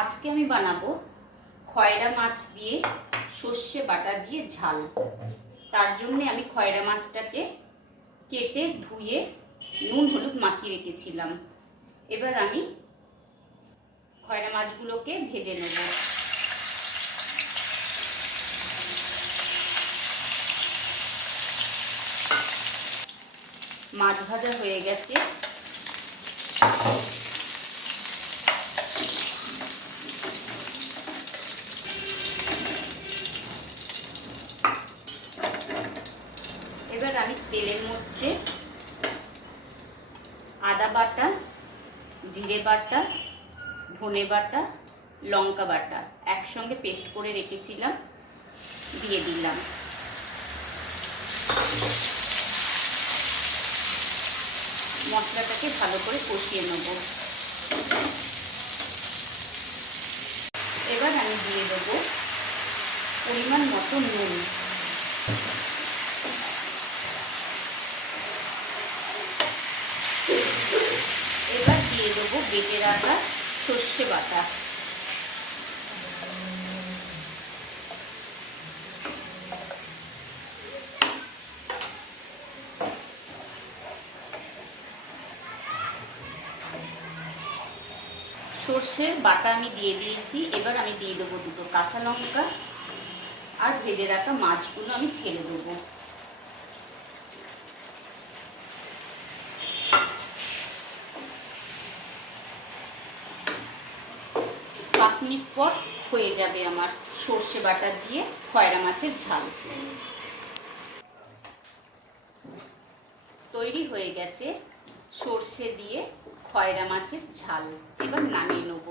আজকে আমি বানাবো খয়রা মাছ দিয়ে সর্ষে বাটা দিয়ে ঝাল। তার জন্য আমি খয়রা মাছটাকে কেটে ধুয়ে নুন হলুদ মাখিয়ে রেখেছিলাম। এবার আমি খয়রা মাছগুলোকে ভেজে নেব। মাছ ভাজা হয়ে গেছে। এবার আমি তেলের মধ্যে আদা বাটা, জিরে বাটা, ধনে বাটা, লঙ্কা বাটা একসঙ্গে পেস্ট করে রেখেছিলাম, দিয়ে দিলাম। মশলাটাকে ভালো করে কষিয়ে নেব। এবার আমি দিয়ে দেব পরিমাণ মতো নুন। এবার দিয়ে দেবো বেটে রাখা সর্ষে বাটা। সর্ষের বাটা আমি দিয়ে দিয়েছি। এবার আমি দিয়ে দেবো দুটো কাঁচা লঙ্কা আর ভেজে রাখা মাছগুলো আমি ছেড়ে দেবো। 5 মিনিট পর হয়ে যাবে আমার সর্ষে বাটা দিয়ে খয়রা মাছের ঝাল। তৈরি হয়ে গেছে সর্ষে দিয়ে খয়রা মাছের ঝাল। এবার নামিয়ে নেব।